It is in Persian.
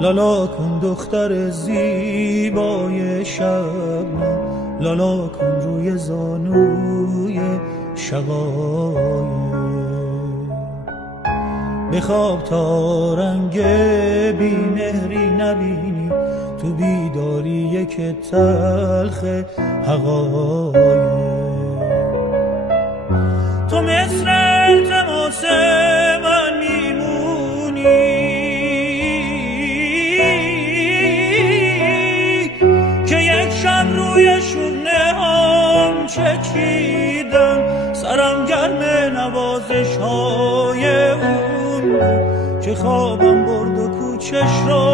لالا کن دختر زیبای شبنم، لالا کن روی زانوی شقایق. بخواب تا رنگ بیمهری نبینی، تو بیداری یک تلخ حقایق. تو مثل التماس من میمونی که یک شب روی شونه هم چکیدم، سرم گرم نوازش های اون که خوابم برد و کوچش را